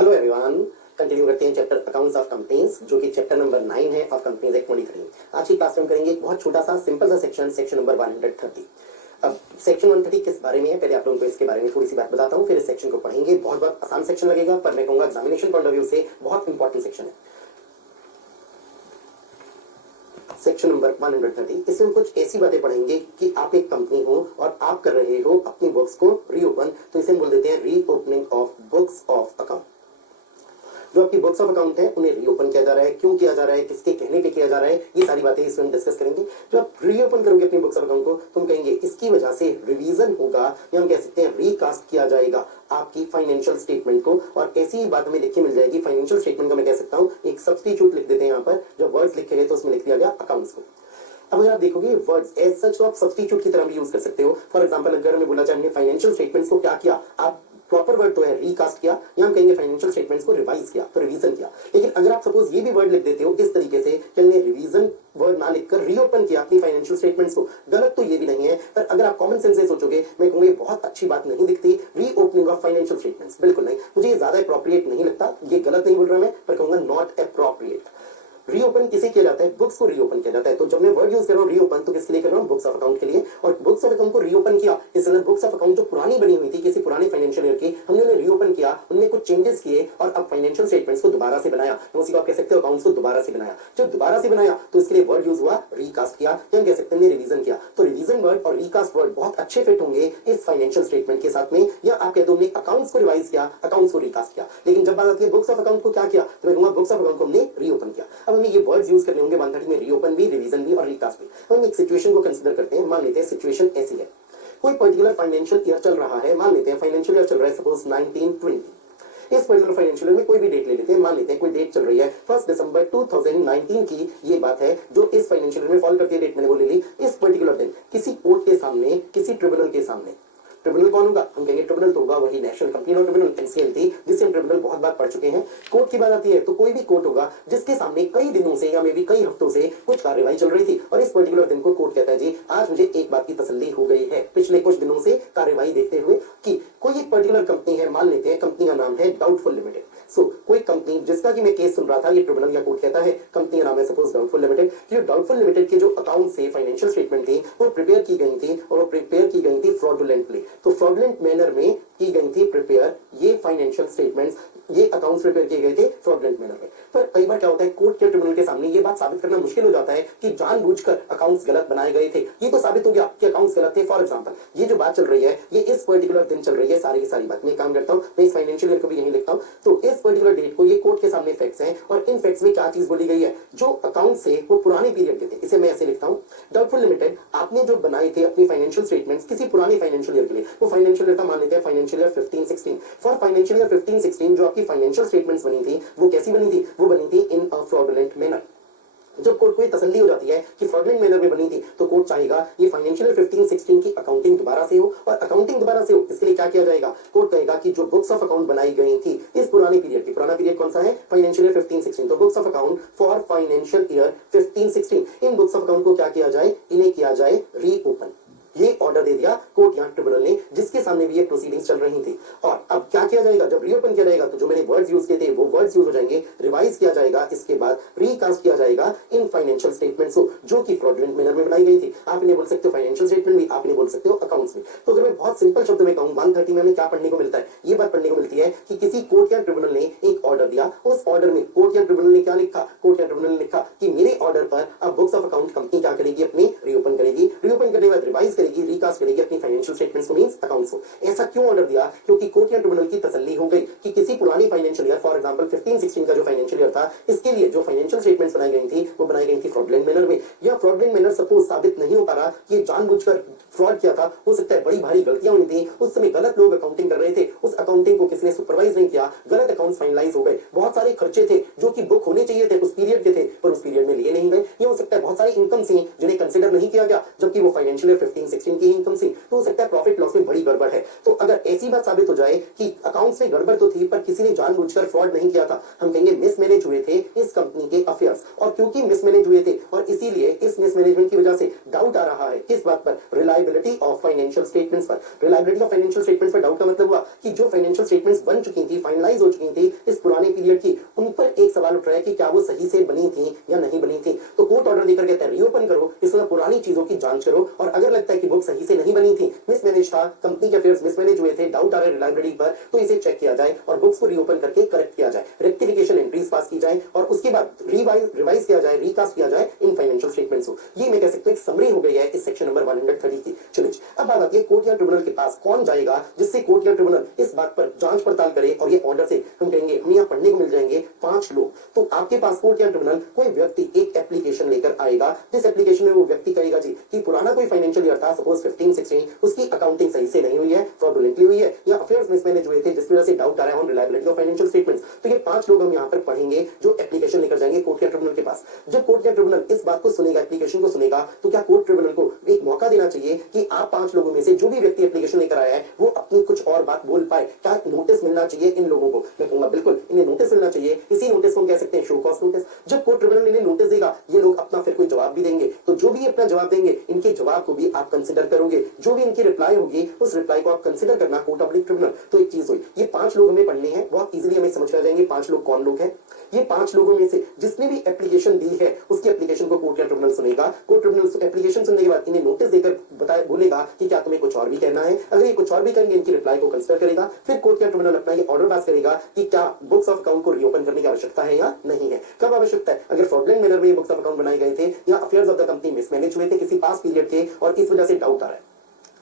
Hello everyone, continue करते हैं chapter accounts of companies, जो कि चैप्टर नंबर 9 है ऑफ कंपनीज एक्ट 2013। आज की क्लास में हम करेंगे एक बहुत छोटा सा सिंपल सा सेक्शन नंबर 130। अब सेक्शन 130 किस बारे में है, पहले आप लोगों को इसके बारे में थोड़ी सी बात बताता हूँ, फिर इस सेक्शन को पढ़ेंगे। बहुत आसान सेक्शन लगेगा, पर मैं कहूंगा एग्जामिनेशन पॉइंट ऑफ व्यू से बहुत इंपॉर्टेंट सेक्शन है। सेक्शन नंबर 130, इसमें हम कुछ ऐसी बातें पढ़ेंगे कि आप एक कंपनी हो और आप कर रहे हो अपनी बुक्स को रीओपन, तो इसे हम बोल देते हैं reopening of books of account. जो आपकी बुक्स ऑफ अकाउंट है उन्हें रीओपन किया जा रहा है, क्यों किया जा रहा है, किसके कहने पे किया जा रहा है, ये सारी बातें इसमें हम डिस्कस करेंगे। जब आप रीओपन करोगे अपनी बुक्स ऑफ अकाउंट को, तो हम कहेंगे इसकी वजह से रिवीजन होगा, या हम कह सकते हैं रीकास्ट किया जाएगा आपकी फाइनेंशियल स्टेटमेंट को। और ऐसी बात हमें लिखी मिल जाएगी फाइनेंशियल स्टेटमेंट को, मैं कह सकता हूँ एक सब्स्टिट्यूट लिख देते हैं यहाँ पर, जब वर्ड्स लिखे गए तो उसमें लिख दिया गया अकाउंट्स को। अब अगर आप देखोगे वर्ड्स एज सच, तो आप सब्स्टिट्यूट की तरह भी यूज कर सकते हो। फॉर एग्जांपल अगर हमें बोला जाए हमने फाइनेंशियल स्टेटमेंट्स को क्या किया, आप प्रॉपर वर्ड तो है रीकास्ट किया, या हम कहेंगे फाइनेंशियल स्टेटमेंट्स को रिवाइज किया, तो रिवीजन किया। लेकिन अगर आप सपोज ये भी वर्ड लिख देते हो इस तरीके से कि हमने रिवीजन वर्ड ना लिखकर रीओपन किया अपनी फाइनेंशियल स्टेटमेंट्स को, गलत तो ये भी नहीं है, पर अगर आप कॉमन सेंस से सोचोगे, मैं कहूंगा बहुत अच्छी बात नहीं दिखती रीओपनिंग ऑफ फाइनेंशियल स्टेटमेंट्स, बिल्कुल नहीं, मुझे ये ज्यादा अप्रोप्रिएट नहीं लगता। ये गलत नहीं बोल रहा मैं, पर कहूंगा नॉट अप्रोप्रिएट। रीओपन किसे किया जाता है, बुक्स को रीओपन किया जाता है। तो जब मैं वर्ड यूज कर रहा हूं रीओपन, तो किसके लिए कर रहा हूं, बुक्स ऑफ अकाउंट के लिए। और बुक्स ऑफ अकाउंट को रीओपन किया, इस अंदर बुक्स ऑफ अकाउंट जो पुरानी बनी हुई थी किसी पुराने फाइनेंशियल ईयर की, हमने उन्हें रीओपन किया, उनमें कुछ चेंजेस किए और अब फाइनेंशियल स्टेटमेंट्स को दोबारा से बनाया। तो उसी को आप कह सकते हो अकाउंट्स को दोबारा से बनाया। जब दोबारा से बनाया तो इसके लिए वर्ड यूज हुआ रीकास्ट किया, या हम कह सकते हैं रिवीजन किया। तो रिवीजन वर्ड और रीकास्ट वर्ड बहुत अच्छे फिट होंगे इस फाइनेंशियल स्टेटमेंट के साथ में, या आप कह दो हमने अकाउंट्स को रिवाइज किया, अकाउंट्स को रीकास्ट किया। लेकिन जब बात आती है बुक्स ऑफ अकाउंट को क्या किया, तो मैं कहूंगा बुक्स ऑफ अकाउंट को हमने रीओपन किया। अब हमें ये वर्ड्स यूज करने होंगे 130 में, रीओपन भी, रिवीजन भी और रीकास्ट भी। हम एक सिचुएशन को कंसीडर करते हैं। मान लेते हैं सिचुएशन ऐसी है, कोई पर्टिकुलर फाइनेंशियल ईयर चल रहा है, मान लेते हैं फाइनेंशियल ईयर चल रहा है सपोज 1920। इस पर्टिकुलर फाइनेंशियल ईयर में कोई भी डेट ले लेते हैं, मान लेते हैं कोई डेट चल रही है 1 दिसंबर 2019 की, ये बात है जो इस फाइनेंशियल ईयर में फॉल करती है, डेट मैंने बोल ली। इस पर्टिकुलर दिन किसी कोर्ट के सामने, किसी ट्रिब्यूनल के सामने, ट्रिब्यूनल कौन होगा, हम कहेंगे ट्रिब्यूनल तो होगा वही national company law tribunal NCLT, जिससे हम ट्रिब्यूनल बहुत बार पढ़ चुके हैं। कोर्ट की बात आती है तो कोई भी कोर्ट होगा जिसके सामने कई दिनों से या मे भी कई हफ्तों से कुछ कार्यवाही चल रही थी, और इस पर्टिकुलर दिन को कोर्ट कहता है जी आज मुझे एक बात की तसल्ली हो गई है पिछले कुछ दिनों से कार्यवाही देखते हुए, कि कोई एक पर्टिकुलर कंपनी है, मान लेते हैं कंपनी का नाम है डाउटफुल लिमिटेड। सो कोई कंपनी जिसका कि मैं केस सुन रहा था, ये ट्रिब्यूनल या कोर्ट कहता है कंपनी का नाम है सपोज डाउटफुल लिमिटेड, जो डाउटफुल लिमिटेड के जो अकाउंट से फाइनेंशियल स्टेटमेंट थी वो प्रिपेयर की गई थी, और वो प्रिपेयर की गई थी फ्रॉडुलेंटली। तो फ्रॉडुलेंट मैनर में की गई थी प्रिपेयर ये फाइनेंशियल स्टेटमेंट्स, ये अकाउंट्स प्रिपेयर किए गए थे फ्रॉडुलेंट मैनर में। पर कई बार क्या होता है कोर्ट के ट्रिब्यूनल के सामने ये बात साबित करना मुश्किल हो जाता है कि जानबूझकर अकाउंट्स गलत बनाए गए थे। ये तो साबित हो गया कि अकाउंट्स गलत थे। फॉर एग्जांपल ये जो बात चल रही है ये इस पर्टिकुलर दिन चल रही है, सारी की सारी बात मैं काम करता हूँ, मैं इस फाइनेंशियल ईयर को भी यही लिखता हूँ। तो इस पर्टिकुलर डेट को ये कोर्ट के सामने फैक्ट्स हैं, और इन फैक्ट्स में क्या चीज बोली गई है, जो अकाउंट से वो पुराने पीरियड के थे, इसे मैं ऐसे लिखता हूँ डाउटफुल लिमिटेड आपने जो बनाए थे अपनी फाइनेंशियल स्टेटमेंट्स किसी पुराने फाइनेंशियल ईयर के लिए, वो फाइनेंशियल ईयर का मान लेते हैं financial year 15-16। For financial year 15-16 जो आपकी फाइनेंशियल स्टेटमेंट्स बनी थी वो कैसी बनी थी, वो बनी थी इन अ फ्रॉडुलेंट मैनर। जब कोर्ट को तसल्ली हो जाती है कि फ्रॉडुलेंट मैनर में बनी थी, तो कोर्ट चाहेगा ये फाइनेंशियल 15-16 की अकाउंटिंग दोबारा से हो, और अकाउंटिंग दोबारा से हो इसके लिए क्या किया जाएगा, कोर्ट कहेगा कि जो बुक्स ऑफ अकाउंट बनाई गई थी इस पुराने पीरियड की, पुराना पीरियड कौन सा है, फाइनेंशियल ईयर 15-16, तो books of account for financial year 15-16, in books of account को क्या किया जाए, इन्हें किया जाए रीओपन। ये ऑर्डर दे दिया कोर्ट या ट्रिब्यूनल ने, जिसके सामने भी ये प्रोसीडिंग्स चल रही थी। और अब क्या किया जाएगा, जब रीओपन किया जाएगा तो जो मैंने वर्ड्स यूज किए थे वो वर्ड्स यूज हो जाएंगे, रिवाइज किया जाएगा, इसके बाद रीकास्ट किया जाएगा इन फाइनेंशियल स्टेटमेंट्स को जो कि फ्रॉडुलेंट मैनर में बनाई गई थी। आप इन्हें बोल सकते हो फाइनेंशियल स्टेटमेंट भी, आप इन्हें बोल सकते हो अकाउंट्स भी। तो अगर मैं बहुत सिंपल शब्द में कहूं 130 में हमें क्या पढ़ने को मिलता है, ये बात पढ़ने को मिलती है कि किसी कोर्ट या ट्रिब्यूनल ने एक ऑर्डर दिया, उस ऑर्डर में कोर्ट या ट्रिब्यूनल ने क्या लिखा, कोर्ट या ट्रिब्यूनल ने लिखा कि मेरे ऑर्डर पर अब बुक्स ऑफ अकाउंट कंपनी क्या करेगी, अपनी रीओपन करेगी, रीओपन करने के बाद रिवाइज करेगी, रीकास्ट करेगी अपनी फाइनेंशियल स्टेटमेंट्स को, मींस अकाउंट्स को। ऐसा क्यों ऑर्डर दिया, क्योंकि कोर्ट या ट्रिब्यूनल की तसल्ली हो गई कि किसी पुरानी फाइनेंशियल ईयर, फॉर एग्जांपल 15-16 का जो फाइनेंशियल ईयर था, इसके लिए जो फाइनेंशियल स्टेटमेंट्स बनाई गई थी वो बनाई गई थी फ्रॉडुलेंट मैनर में, या फ्रॉडुलेंट मैनर सपोज साबित नहीं हो पा रहा कि ये जानबूझकर फ्रॉड किया था, हो सकता है बड़ी भारी गलतियां हुई थी, उस समय गलत लोग अकाउंटिंग कर रहे थे, उस अकाउंटिंग को किसने सुपरवाइज नहीं किया, गलत अकाउंट्स फाइनलाइज हो गए, बहुत सारे खर्चे थे जो कि बुक होने चाहिए थे उस पीरियड के थे पर उस पीरियड में लिए नहीं गए, ये हो सकता है बहुत सारी इनकम थी जिन्हें कंसीडर नहीं किया गया जबकि वो फाइनेंशियल ईयर 16 की इनकम थी, तो हो सकता है प्रॉफिट लॉस में बड़ी गड़बड़ है। तो अगर ऐसी बात साबित हो जाए कि अकाउंट्स में गड़बड़ तो थी पर किसी ने जानबूझकर फ्रॉड नहीं किया था, हम कहेंगे मिसमैनेज हुए थे इस कंपनी के अफेयर्स। और क्योंकि मिसमैनेज हुए थे और इसीलिए इस मिसमैनेजमेंट की वजह से डाउट आ रहा है किस बात पर, रिलायबिलिटी ऑफ फाइनेंशियल स्टेटमेंट्स पर। रिलायबिलिटी ऑफ फाइनेंशियल स्टेटमेंट्स पर डाउट का मतलब हुआ कि जो फाइनेंशियल स्टेटमेंट्स बन चुकी थी, फाइनलाइज हो चुकी थी इस पुराने पीरियड की, उन पर एक सवाल उठ रहा है कि क्या वो सही से बनी थी या नहीं बनी थी। तो कोर्ट ऑर्डर देकर कहता है रीओपन करो, इसमें पुरानी चीजों की जांच करो और अगर लगता है कि बुक सही से नहीं बनी थी, मिसमैनेज था, कंपनी के अफेयर्स मिसमैनेज हुए थे, डाउट आ रहा है रिलायबिलिटी पर, तो इसे चेक किया जाए और बुक्स को रीओपन करके करेक्ट किया जाए, रेक्टिफिकेशन एंट्रीज पास की जाए और उसके बाद रिवाइज किया जाए, रिकास्ट किया जाए इन फाइनेंशियल स्टेटमेंट्स को। ये मैं कह सकता हूं एक समरी हो गई है इस सेक्शन नंबर 130 की। चलिए अब बात आती है कोर्ट या ट्रिब्यूनल के पास कौन जाएगा जिससे कोर्ट या ट्रिब्यूनल इस बात पर जांच पड़ताल करे और ये ऑर्डर से हम कहेंगे हमें यहाँ पढ़ने को मिल जाएंगे 5 लोग। तो आपके पास कोर्ट या ट्रिब्यूनल कोई व्यक्ति एक एप्लीकेशन लेकर आएगा, जिस एप्लीकेशन में वो व्यक्ति कहेगा जी कि पुराना कोई फाइनेंशियल ईयर था, सपोज 15-16, उसकी अकाउंटिंग सही से नहीं हुई है, फ्रॉडुलेंटली हुई है या अफेयर्स मिसमैनेज हुए थे जिसकी वजह से डाउट आ रहा है on reliability of financial statements. तो ये 5 लोग हम यहाँ पर पढ़ेंगे जो एप्लीकेशन लेकर जाएंगे कोर्ट या ट्रिब्यूनल के पास। जब कोर्ट या ट्रिब्यूनल इस बात को सुनेगा, एप्लीकेशन को सुनेगा, तो क्या कोर्ट ट्रिब्यूनल को एक मौका देना चाहिए कि आप 5 लोगों में से जो भी व्यक्ति एप्लीकेशन लेकर आया है वो अपनी कुछ और बात बोल पाए? क्या नोटिस मिलना चाहिए इन लोगों को? मैं कहूंगा बिल्कुल इन्हें नोटिस मिलना चाहिए। इसी नोटिस को हम कह सकते हैं शो कॉज नोटिस। जब कोर्ट ट्रिब्यूनल इन्हें नोटिस देगा, ये लोग अपना फिर कोई जवाब भी देंगे, तो जो भी अपना जवाब देंगे इनके जवाब को भी आप कंसिडर करोगे, जो भी इनकी रिप्लाई होगी उस रिप्लाई को आप कंसिडर करना कोर्ट ऑफ ट्रिब्यूनल। तो एक चीज हुई, ये 5 लोग हमें पढ़ने हैं, बहुत इजीली हमें समझ में आ जाएंगे 5 लोग कौन लोग हैं। ये 5 लोगों में से जिसने भी एप्लीकेशन दी है उसकी एप्लीकेशन को कोर्ट या ट्रिब्यूनल सुनेगा। कोर्ट ट्रिब्यूनल एप्लीकेशन सुनने के बाद इन्हें नोटिस देकर बताए बोलेगा कि क्या तुम्हें कुछ और भी कहना है। अगर ये कुछ और भी कहेंगे इनकी रिप्लाई को कंसिडर करेगा, फिर कोर्ट या ट्रिब्यूनल अपना ये ऑर्डर पास करेगा कि क्या बुक्स ऑफ अकाउंट को रीओपन करने की आवश्यकता है या नहीं है। कब आवश्यकता है? अगर फ्रॉडलेंट मैनर में ये बुक्स ऑफ अकाउंट बनाए गए थे या affairs of the company mismanage हुए थे किसी पास पीरियड के और इस वजह से डाउट आ रहा है।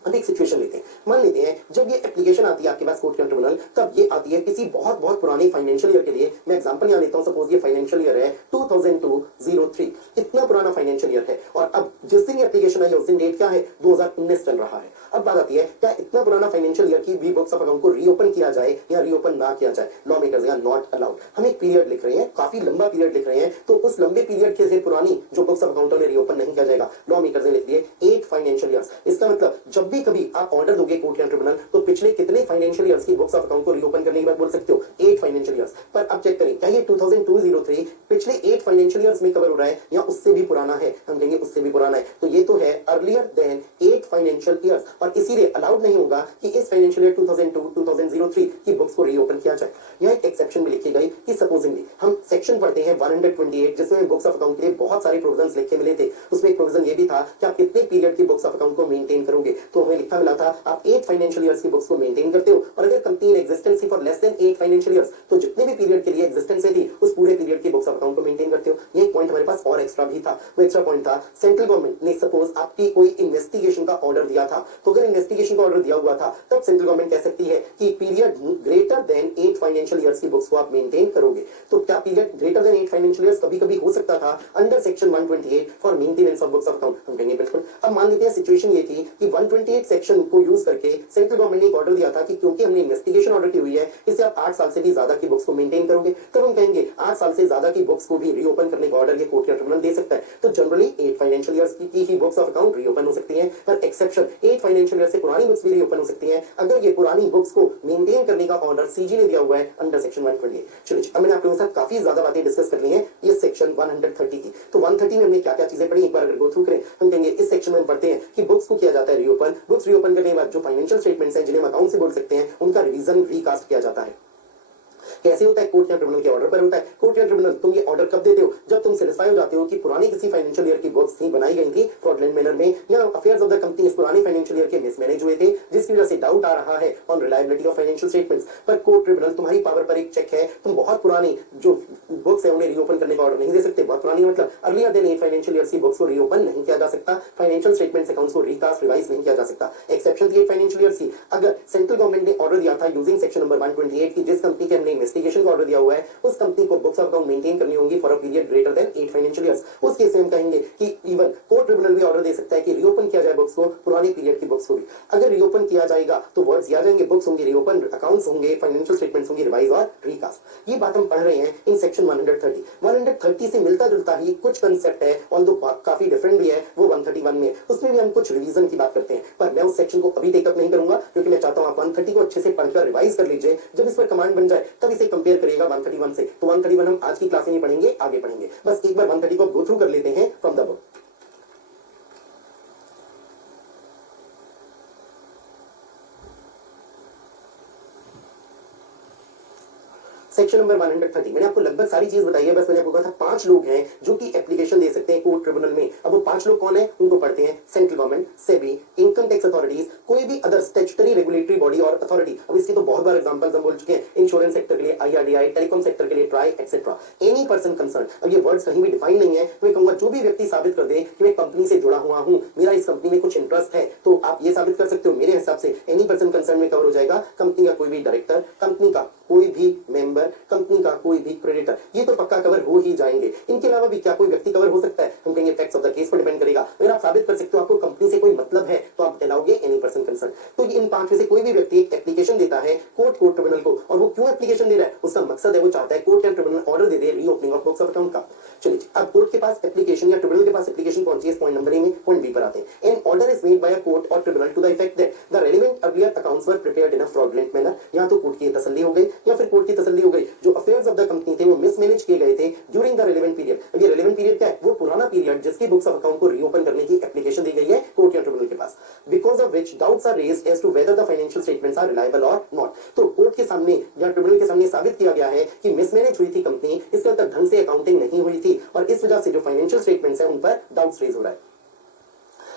अब एक सिचुएशन लेते हैं, मान लेते हैं जब ये एप्लीकेशन आती है आपके पास कोर्ट या ट्रिब्यूनल, तब ये आती है किसी बहुत बहुत पुराने फाइनेंशियल ईयर के लिए। मैं एग्जांपल यहां लेता हूं, सपोज ये फाइनेंशियल ईयर है 2002-03, इतना पुराना फाइनेंशियल ईयर है और अब जिस दिन एप्लीकेशन आई है उस दिन डेट क्या है, 2019 चल रहा है। अब बात आती है क्या इतना पुराना फाइनेंशियल ईयर की भी बुक्स ऑफ अकाउंट को रीओपन किया जाए या रीओपन ना किया जाए? लॉ मेकर्स या नॉट अलाउड। हम एक पीरियड लिख रहे हैं, काफी लंबा पीरियड लिख रहे हैं, तो उस लंबे पीरियड के से पुरानी जो बुक्स ऑफ अकाउंट में रीओपन नहीं किया जाएगा। लॉ मेकर्स ने लिख दिए 8 फाइनेंशियल ईयर्स। इसका मतलब जब भी कभी आप ऑर्डर दोगे कोर्ट या ट्रिब्यूनल, तो पिछले कितने फाइनेंशियल ईयर्स की बुक्स ऑफ अकाउंट को रीओपन करने की बात बोल सकते हो? 8 फाइनेंशियल ईयर्स। पर अब चेक करें क्या ये 2002-03 पिछले 8 फाइनेंशियल ईयर्स में कवर हो रहा है या उससे भी पुराना है? हम कहेंगे उससे भी पुराना है, तो ये तो है अर्लियर देन 8 फाइनेंशियल ईयर्स और इसीलिए अलाउड नहीं होगा कि इस फाइनेंशियल ईयर 2002-2003 की बुक्स को रीओपन किया जाए। यह एक एक्सेप्शन में लिखी गई कि सपोजिंगली हम सेक्शन पढ़ते हैं 128 जिसमें बुक्स ऑफ अकाउंट के लिए बहुत सारे प्रोविजंस लिखे मिले थे। उसमें एक प्रोविजन ये भी था कि आप कितने पीरियड की बुक्स ऑफ अकाउंट को मेंटेन करोगे, तो हमें लिखा मिला था आप 8 फाइनेंशियल ईयर्स की बुक्स को मेंटेन करते हो और अगर company in existence for less than 8 financial years, तो जितने भी पीरियड के लिए एग्जिस्टेंस थी उस पूरे पीरियड की बुक्स ऑफ अकाउंट को मेंटेन करते हो। ये एक पॉइंट हमारे पास और एक्स्ट्रा भी था। वो एक्स्ट्रा पॉइंट था सेंट्रल गवर्नमेंट ने सपोज आपकी कोई इन्वेस्टिगेशन का ऑर्डर दिया था, तो अगर इन्वेस्टिगेशन का ऑर्डर दिया हुआ था तब सेंट्रल गवर्नमेंट कह सकती है कि period greater than 8 financial years की बुक्स को आप मेंटेन करोगे। तो क्या period greater than 8 financial years कभी कभी हो सकता था under section 128 for maintenance of books of account? हम कहेंगे बिल्कुल। अब मान लेते हैं सिचुएशन ये थी कि 128 सेक्शन को यूज करके सेंट्रल गवर्नमेंट ने एक ऑर्डर दिया था कि क्योंकि हमने इन्वेस्टिगेशन ऑर्डर की हुई है इससे आप 8 साल से भी ज्यादा की बुक्स को मेंटेन करोगे, तब हम कहेंगे 8 साल से ज्यादा की बुक्स को भी रीओपन करने का ऑर्डर ये कोर्ट या ट्रिब्यूनल दे सकता है। तो जनरली 8 फाइनेंशियल ईयर्स की ही बुक्स ऑफ अकाउंट रीओपन हो सकती है, पर एक्सेप्शन 8 फाइनेंशियल ईयर से पुरानी बुक्स भी रीओपन हो सकती है अगर ये पुरानी बुक्स को मेंटेन करने का ऑर्डर सीजी ने दिया हुआ है अंडर सेक्शन 128। चलिए अब मैंने आप लोगों के साथ काफी ज्यादा बातें डिस्कस कर ली हैं ये सेक्शन 130 की। तो 130 में हमने क्या क्या चीजें पढ़ी एक बार अगर गो थ्रू करें, हम कहेंगे इस सेक्शन में हम पढ़ते हैं कि बुक्स को किया जाता है रीओपन। बुक्स रीओपन करने के बाद जो फाइनेंशियल स्टेटमेंट्स हैं जिन्हें हम अकाउंट से बोल सकते हैं उनका रिवीजन रिकास्ट किया जाता है। कैसे होता है? कोर्ट या ट्रिब्यूनल के ऑर्डर पर होता है। कोर्ट या ट्रिब्यूनल तुम ये ऑर्डर कब देते हो? जब तुम सेटिस्फाई हो जाते हो कि पुरानी किसी फाइनेंशियल ईयर की बुक्स थी बनाई गई थी फ्रॉडलेंट मैनर में या अफेयर्स ऑफ द कंपनी इस पुराने फाइनेंशियल ईयर के मिसमैनेज हुए थे जिसकी वजह से डाउट आ रहा है on reliability of financial statements. पर कोर्ट ट्रिब्यूनल तुम्हारी पावर पर एक चेक है, तुम बहुत पुरानी जो बुक्स है उन्हें रीओपन करने का ऑर्डर नहीं दे सकते। बहुत पुरानी मतलब अर्लियर देन 8 फाइनेंशियल ईयर की बुक्स को रीओपन नहीं किया जा सकता, फाइनेंशियल स्टेटमेंट्स अकाउंट्स को रिकास्ट रिवाइज नहीं किया जा सकता। एक्सेप्शन थी 8 फाइनेंशियल ईयर की। अगर सेंट्रल गवर्नमेंट ने ऑर्डर दिया था यूजिंग सेक्शन नंबर 128 की जिस कंपनी के हमने इन्वेस्टिगेशन का ऑर्डर दिया हुआ है, उस कंपनी को बुक्स ऑफ अकाउंट मेंटेन करनी होंगी for a period greater than 8 financial years. उस केस में हम कहेंगे कि इवन कोर्ट ट्रिब्यूनल भी ऑर्डर दे सकता है कि रीओपन किया जाए बुक्स को, पुरानी पीरियड की बुक्स को भी। अगर रीओपन किया जाएगा तो वर्ड्स आ जाएंगे, बुक्स होंगे रीओपन, अकाउंट्स होंगे, फाइनेंशियल स्टेटमेंट्स होंगे रिवाइज और रिकास्ट। ये बात हम पढ़ रहे हैं इन सेक्शन 130। 130 से मिलता जुलता ही कुछ कंसेप्ट है, ऑल्दो काफी डिफरेंट भी है, वो 131 में, उसमें भी हम कुछ रिवीजन की बात करते हैं, पर मैं उस सेक्शन को अभी टेकअप नहीं करूंगा क्योंकि मैं चाहता हूं आप 130 को अच्छे से पढ़कर रिवाइज कर लीजिए। जब इस पर कमांड बन जाए तब इसे कंपेयर करिएगा 131 से। तो 131 हम आज की क्लास में नहीं पढ़ेंगे, आगे पढ़ेंगे। बस एक बार 130 को गो थ्रू कर लेते हैं from the book. Section number 130 मैंने आपको लगभग सारी चीज बताई है, बस मैंने आपको कहा था 5 लोग हैं जो कि एप्लीकेशन दे सकते हैं कोर्ट ट्रिब्यूनल में। अब वो 5 लोग कौन है उनको पढ़ते हैं। Central government, SEBI, income tax authorities, कोई भी अदर स्टैट्यूटरी रेगुलेटरी बॉडी और अथॉरिटी। अब इसके तो बहुत बार एग्जांपल्स हम बोल चुके हैं, इंश्योरेंस सेक्टर के लिए IRDAI, टेलीकॉम सेक्टर के लिए try etcetera, any person concern. अब ये वर्ड्स कहीं भी डिफाइन नहीं है, तो मैं कहूंगा जो भी व्यक्ति साबित कर दे कि मैं कंपनी से जुड़ा हुआ हूं, मेरा इस कंपनी में कुछ इंटरेस्ट है, तो आप ये साबित कर सकते हो। मेरे हिसाब से एनी पर्सन कंसर्न में कवर हो जाएगा कंपनी का कोई भी डायरेक्टर, कंपनी का कोई भी मेंबर, कंपनी का कोई भी क्रेडिटर, ये तो पक्का कवर हो ही जाएंगे। इनके अलावा भी क्या कोई व्यक्ति कवर हो सकता है, हम कहेंगे फैक्ट्स ऑफ द केस पर डिपेंड करेगा। अगर आप साबित कर सकते हो आपको कंपनी से कोई मतलब है तो आप कहलाओगे एनी पर्सन कंसर्न। तो इन 5 में से कोई भी व्यक्ति एक एप्लीकेशन देता है कोर्ट ट्रिब्यूनल को, और वो क्यों एप्लीकेशन दे रहा है, उसका मकसद है वो चाहता है कोर्ट या tribunal order they they reopening of books of account का। चलिए अब कोर्ट के पास एप्लीकेशन या ट्रिब्यूनल के पास एप्लीकेशन पहुंची है, पॉइंट नंबर ए में। पॉइंट बी पर आते हैं। An order is made by a court और tribunal to the effect that the relevant earlier accounts were prepared in a fraudulent manner. या तो कोर्ट की तसल्ली हो गई या फिर कोर्ट की तसल्ली हो गई जो अफेयर्स ऑफ द कंपनी थे वो मिसमैनेज किए गए थे ड्यूरिंग द रेलेवेंट पीरियड। अब ये रेलेवेंट पीरियड क्या है, वो पुराना पीरियड जिसकी बुक्स ऑफ अकाउंट को रीओपन करने की एप्लीकेशन दी गई है कोर्ट या ट्रिब्यूनल के पास, because of which doubts are raised as to whether the financial statements are reliable और नॉट। तो कोर्ट के सामने या ट्रिब्यूनल के सामने साबित किया गया है कि मिसमैनेज हुई थी कंपनी, इसके अंदर ढंग से अकाउंटिंग नहीं हुई थी, और इस वजह से जो फाइनेंशियल स्टेटमेंट्स है उन पर डाउट्स रेज हो रहा है।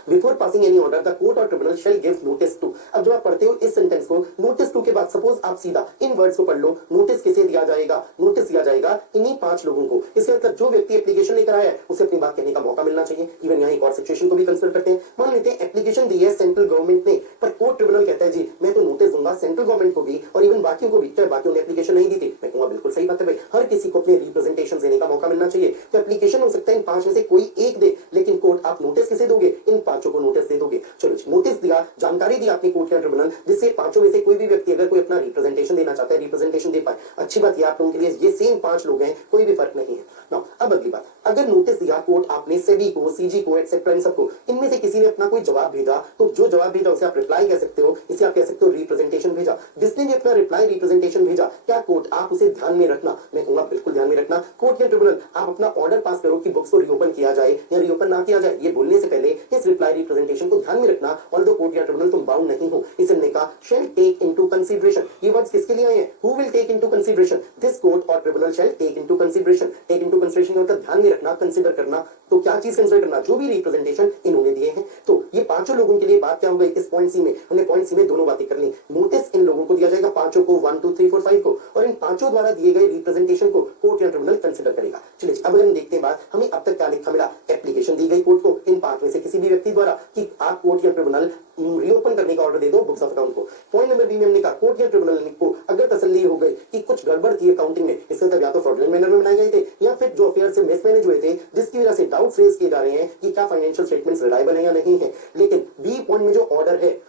Before passing any order, the court or tribunal shall give notice to। अब जब आप पढ़ते हो इस सेंटेंस को, नोटिस टू के बाद सपोज आप सीधा इन वर्ड्स को पढ़ लो, नोटिस किसे दिया जाएगा, नोटिस दिया जाएगा इन्हीं 5 लोगों को। इसका मतलब जो व्यक्ति एप्लीकेशन लेकर आया है उसे अपनी बात कहने का मौका मिलना चाहिए। इवन यहाँ एक और सिचुएशन को भी कंसीडर करते हैं। मान लेते हैं एप्लीकेशन दी है सेंट्रल गवर्नमेंट ने, पर कोर्ट ट्रिब्यूनल कहता है जी मैं तो नोटिस दूंगा सेंट्रल गवर्नमेंट को भी और इवन बाकियों को भी, चाहे बाकियों ने एप्लीकेशन नहीं दी थी। मैं कहूंगा बिल्कुल सही बात है भाई, हर किसी को अपने रिप्रेजेंटेशन देने का मौका मिलना चाहिए। तो एप्लीकेशन हो सकता है इन 5 में से कोई एक दे, लेकिन कोर्ट आप नोटिस किसे दोगे, इन 5 को नोटिस दे दोगे। चलो नोटिस दिया, जानकारी दी आपने कोर्ट या ट्रिब्यूनल, जिससे 5 में से कोई भी व्यक्ति अगर कोई अपना रिप्रेजेंटेशन देना चाहता है रिप्रेजेंटेशन दे पाए। अच्छी बात है आप लोगों के लिए, ये सेम 5 लोग हैं, कोई भी फर्क नहीं है। नाउ अब अगली बात, अगर नोटिस दिया कोर्ट आपने सेबी को, सीजी को, एक्सेट्रा इन सबको, इनमें से किसी ने अपना कोई जवाब भेजा, तो जो जवाब भेजा उसे आप रिप्लाई कह सकते हो, इसे आप कह सकते हो रिप्रेजेंटेशन भेजा। जिसने भी अपना रिप्लाई रिप्रेजेंटेशन भेजा, क्या कोर्ट आप उसे ध्यान में रखना, मैं कहूंगा बिल्कुल ध्यान में रखना। कोर्ट या ट्रिब्यूनल आप अपना ऑर्डर पास करो कि बुक्स को रीओपन किया जाए या रीओपन ना किया जाए, ये बोलने से पहले इस रिप्लाई रिप्रेजेंटेशन को ध्यान में रखना। ऑल्दो कोर्ट या ट्रिब्यूनल तुम बाउंड नहीं हो, इसने कहा शैल टेक इनटू कंसीडरेशन। ये वर्ड्स किसके लिए आए हैं, who will take into consideration, this court और tribunal shall take into consideration. Take into consideration का मतलब ध्यान में रखना, कंसीडर करना। तो क्या चीज कंसीडर करना, जो भी रिप्रेजेंटेशन इन्होंने दिए हैं। तो ये 5 लोगों के लिए बात क्या हो गई इस पॉइंट सी में, हमने पॉइंट सी में दोनों बातें कर ली। नोटिस इन लोगों को दिया जाएगा 5 को, 1 2 3 4 5 को, और इन 5 द्वारा दिए गए रिप्रेजेंटेशन को कोर्ट या ट्रिब्यूनल कंसीडर करेगा। चलिए अब हम देखते हैं बात, हमें अब तक क्या लिखा मिला, एप्लीकेशन दी गई कोर्ट को इन 5 में से किसी भी व्यक्ति द्वारा कि आप कोर्ट या ट्रिब्यूनल रीओपन करने का ऑर्डर दे दो बुक्स ऑफ अकाउंट को। पॉइंट नंबर बी में हमने कहा कोर्ट या ट्रिब्यूनल को अगर तसल्ली हो गई कि कुछ गड़बड़ थी अकाउंटिंग में, इसका मतलब या तो फ्रॉडुलेंट मैनर में बनाए गए थे या फिर जो अफेयर से मिसमैनेज हुए थे, जिसकी वजह से डाउट्स रेज किए जा रहे हैं कि क्या फाइनेंशियल स्टेटमेंट्स रिलायबल है या नहीं है। लेकिन बी पॉइंट में जो ऑर्डर है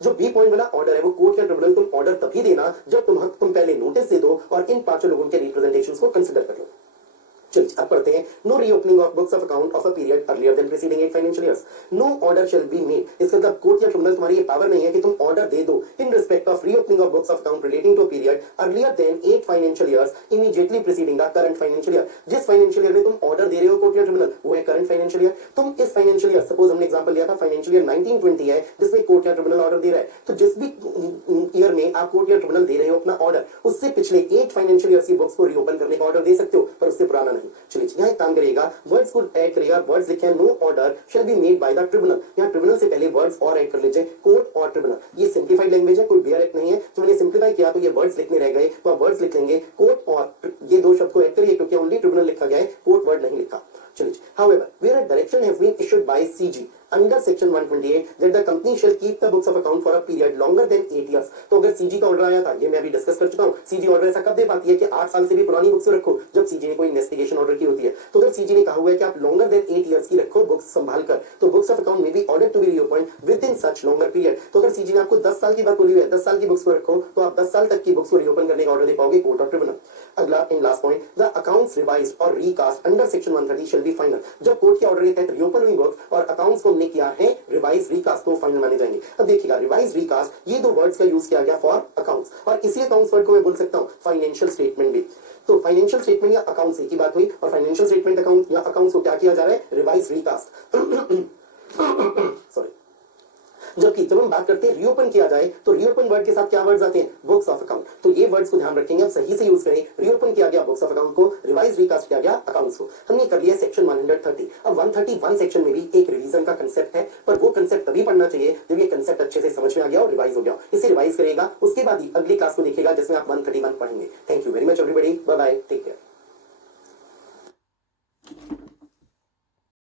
जो बी पॉइंट वाला ऑर्डर है वो कोर्ट या ट्रिब्यूनल तुम ऑर्डर तभी देना जब तुम पहले नोटिस दे दो और इन 5 लोगों के रिप्रेजेंटेशंस को कंसीडर कर लो। चलिए अब पढ़ते हैं, no reopening of books of account of a period earlier than preceding 8 financial years, no order shall be made. इसका मतलब कोर्ट या ट्रिब्यूनल तुम्हारी ये पावर नहीं है कि तुम ऑर्डर दे दो in respect of reopening of books of account relating to period earlier than 8 financial years immediately preceding the current financial year. जिस फाइनेंशियल ईयर में तुम ऑर्डर दे रहे हो कोर्ट या ट्रिब्यूनल वो है करंट फाइनेंशियल ईयर। तुम इस फाइनेंशियल ईयर, सपोज हमने एग्जांपल लिया था फाइनेंशियल ईयर 1920 है जिसमें कोर्ट या ट्रिब्यूनल ऑर्डर दे रहा है, तो जिस भी ईयर में आप कोर्ट या ट्रिब्यूनल दे रहे हो अपना ऑर्डर, उससे पिछले 8 फाइनेंशियल ईयर की बुक्स को रीओपन करने का ऑर्डर दे सकते हो, पर उससे पुराना नहीं। चलिए यहाँ काम करेगा, वर्ड्स को ऐड करेगा, वर्ड्स लिखे हैं no order shall be made by the tribunal. यहाँ ट्रिब्यूनल से पहले वर्ड्स और ऐड कर लीजिए, कोर्ट और ट्रिब्यूनल। ये सिंप्लीफाइड लैंग्वेज है, कोई बियर एक्ट नहीं है, तो मैंने सिंप्लीफाई किया तो ये वर्ड्स लिखने रह गए, तो आप वर्ड्स लिख लेंगे कोर्ट और, ये 2 शब्द को ऐड करिए क्योंकि ओनली ट्रिब्यूनल लिखा गया है, कोर्ट वर्ड नहीं लिखा। चलिए however where a direction has been issued by CG under section 128 that the company shall keep the books of account for a period longer than 8 years. तो अगर सीजी का order आया था, ये मैं अभी डिस्कस कर चुका हूं, सीजी ऑर्डर ऐसा कब दे पाती है कि 8 साल से भी पुरानी बुक्स रखो, जब सीजी ने कोई इन्वेस्टिगेशन ऑर्डर की होती है। तो अगर सीजी ने कहा हुआ है कि आप लॉन्गर देन 8 इयर्स की रखो बुक्स संभाल कर, तो बुक्स ऑफ अकाउंट में be order to be reopen within such longer period. तो अगर सीजी ने आपको 10 साल की बात बोली हुई है, 10 साल की बुक्स को रखो, तो आप 10 साल तक की बुक्स को रीओपन करने का ऑर्डर दे पाओगे कोर्ट ऑफ ट्रिब्यूनल। अगला and last point, the accounts revised और recast under section 130 shall be final. जब कोर्ट के ऑर्डर के तहत रीओपन हुई बुक्स और अकाउंट्स को हमने किया है रिवाइज रीकास्ट, तो फाइनल माने जाएंगे। अब देखिएगा रिवाइज रिकास्ट, ये दो वर्ड्स का यूज किया गया फॉर अकाउंट्स, और इसी अकाउंट्स वर्ड को मैं बोल सकता हूं फाइनेंशियल स्टेटमेंट भी। तो फाइनेंशियल स्टेटमेंट या अकाउंट्स एक ही बात हुई, और फाइनेंशियल स्टेटमेंट अकाउंट या अकाउंट्स को क्या किया जा रहा है, रिवाइज रिकास्ट। सॉरी। जबकि जब हम बात करते हैं रीओपन किया जाए, तो रीओपन वर्ड के साथ क्या वर्ड्स आते हैं, बुक्स ऑफ अकाउंट। तो ये वर्ड्स को ध्यान रखेंगे, अब सही से यूज करें। रीओपन किया गया बुक्स ऑफ अकाउंट को, रिवाइज रिकास्ट किया गया अकाउंट्स को। हमने कर लिया सेक्शन 130। अब 131 सेक्शन में भी एक रिवीजन का कंसेप्ट है, पर वो कंसेप्ट तभी पढ़ना चाहिए जब ये कंसेप्ट अच्छे से समझ में आ गया और रिवाइज हो गया। इसे रिवाइज करेगा, उसके बाद ही अगली क्लास को देखेगा जिसमें आप 131 पढ़ेंगे। Thank you very much everybody, bye bye, take care.